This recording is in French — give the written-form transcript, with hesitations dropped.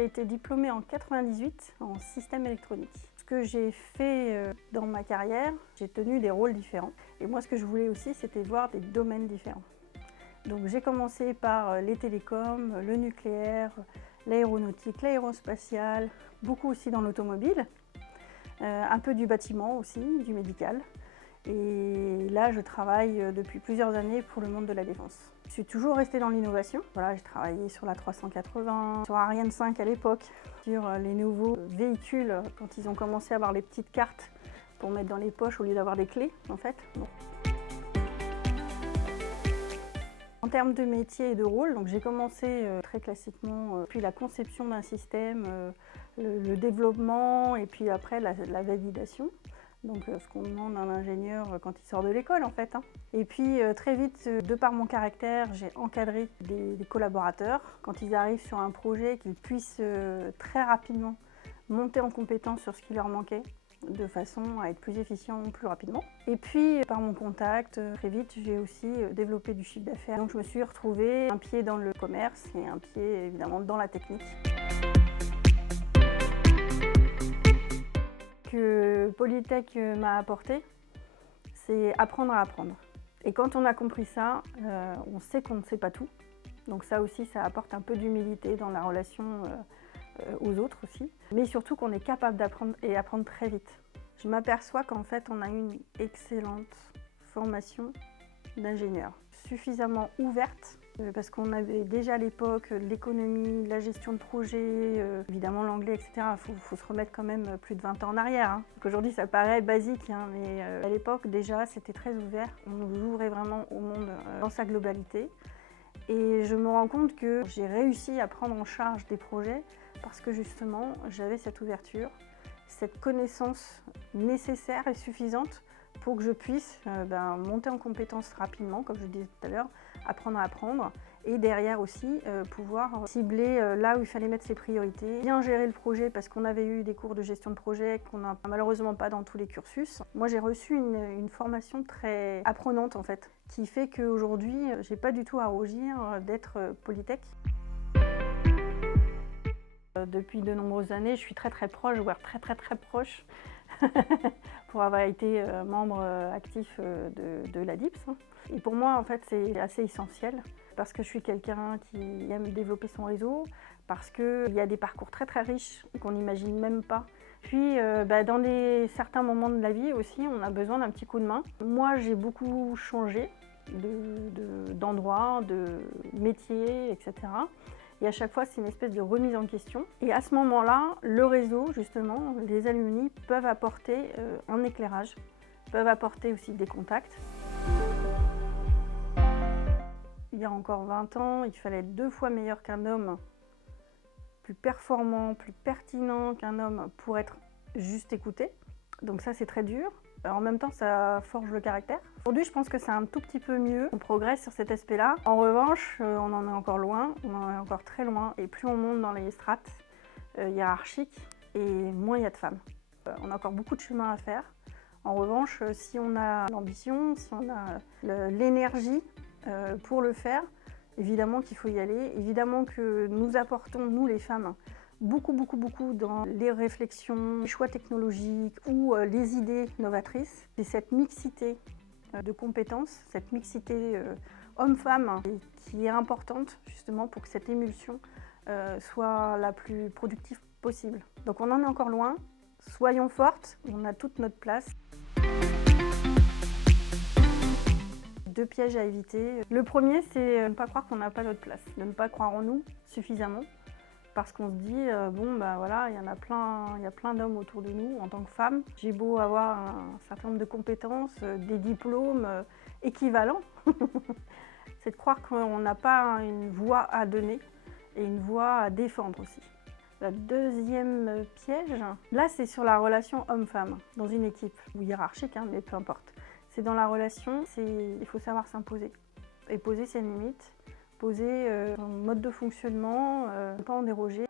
J'ai été diplômée en 98 en système électronique. Ce que j'ai fait dans ma carrière, j'ai tenu des rôles différents. Et moi, ce que je voulais aussi, c'était voir des domaines différents. Donc j'ai commencé par les télécoms, le nucléaire, l'aéronautique, l'aérospatiale, beaucoup aussi dans l'automobile, un peu du bâtiment aussi, du médical. Et là, je travaille depuis plusieurs années pour le monde de la défense. Je suis toujours restée dans l'innovation. Voilà, j'ai travaillé sur la 380, sur Ariane 5 à l'époque, sur les nouveaux véhicules quand ils ont commencé à avoir les petites cartes pour mettre dans les poches au lieu d'avoir des clés, en fait. Bon. En termes de métier et de rôle, donc j'ai commencé très classiquement, puis la conception d'un système, le développement et puis après la validation. Donc ce qu'on demande à un ingénieur quand il sort de l'école en fait. Et puis très vite, de par mon caractère, j'ai encadré des collaborateurs. Quand ils arrivent sur un projet, qu'ils puissent très rapidement monter en compétence sur ce qui leur manquait, de façon à être plus efficient plus rapidement. Et puis par mon contact, très vite j'ai aussi développé du chiffre d'affaires. Donc je me suis retrouvée un pied dans le commerce et un pied évidemment dans la technique. Que Polytech m'a apporté, c'est apprendre à apprendre. Et quand on a compris ça, on sait qu'on ne sait pas tout. Donc ça aussi, ça apporte un peu d'humilité dans la relation aux autres aussi. Mais surtout qu'on est capable d'apprendre et apprendre très vite. Je m'aperçois qu'en fait, on a une excellente formation d'ingénieur, suffisamment ouverte, parce qu'on avait déjà à l'époque l'économie, la gestion de projet, évidemment l'anglais, etc. Il faut se remettre quand même plus de 20 ans en arrière. Aujourd'hui, ça paraît basique, mais à l'époque, déjà, c'était très ouvert. On nous ouvrait vraiment au monde dans sa globalité. Et je me rends compte que j'ai réussi à prendre en charge des projets parce que justement, j'avais cette ouverture, cette connaissance nécessaire et suffisante pour que je puisse monter en compétences rapidement, comme je disais tout à l'heure, apprendre à apprendre, et derrière aussi pouvoir cibler là où il fallait mettre ses priorités, bien gérer le projet parce qu'on avait eu des cours de gestion de projet qu'on n'a malheureusement pas dans tous les cursus. Moi j'ai reçu une formation très apprenante en fait, qui fait qu'aujourd'hui j'ai pas du tout à rougir d'être Polytech. Depuis de nombreuses années, je suis très proche, voire très proche, pour avoir été membre actif de l'ADIPS. Et pour moi, en fait, c'est assez essentiel, parce que je suis quelqu'un qui aime développer son réseau, parce qu'il y a des parcours très riches qu'on n'imagine même pas. Puis, dans certains moments de la vie aussi, on a besoin d'un petit coup de main. Moi, j'ai beaucoup changé d'endroit, de métier, etc. Et à chaque fois, c'est une espèce de remise en question. Et à ce moment-là, le réseau, justement, les alumni peuvent apporter un éclairage, peuvent apporter aussi des contacts. Il y a encore 20 ans, il fallait être 2 fois meilleur qu'un homme, plus performant, plus pertinent qu'un homme pour être juste écouté. Donc ça, c'est très dur. En même temps, ça forge le caractère. Aujourd'hui, je pense que c'est un tout petit peu mieux. On progresse sur cet aspect-là. En revanche, on en est encore loin, on en est encore très loin. Et plus on monte dans les strates hiérarchiques, et moins il y a de femmes. On a encore beaucoup de chemin à faire. En revanche, si on a l'ambition, si on a l'énergie pour le faire, évidemment qu'il faut y aller. Évidemment que nous apportons, nous les femmes, beaucoup dans les réflexions, les choix technologiques ou les idées novatrices. C'est cette mixité de compétences, cette mixité homme-femme qui est importante justement pour que cette émulsion soit la plus productive possible. Donc on en est encore loin, soyons fortes, on a toute notre place. 2 pièges à éviter. Le premier, c'est de ne pas croire qu'on n'a pas notre place, de ne pas croire en nous suffisamment. Parce qu'on se dit, voilà, il y a plein d'hommes autour de nous en tant que femmes. J'ai beau avoir un certain nombre de compétences, des diplômes équivalents, c'est de croire qu'on n'a pas une voix à donner et une voix à défendre aussi. Le deuxième piège, là c'est sur la relation homme-femme dans une équipe, ou hiérarchique, mais peu importe. C'est dans la relation, il faut savoir s'imposer et poser ses limites. Poser un mode de fonctionnement, ne pas en déroger.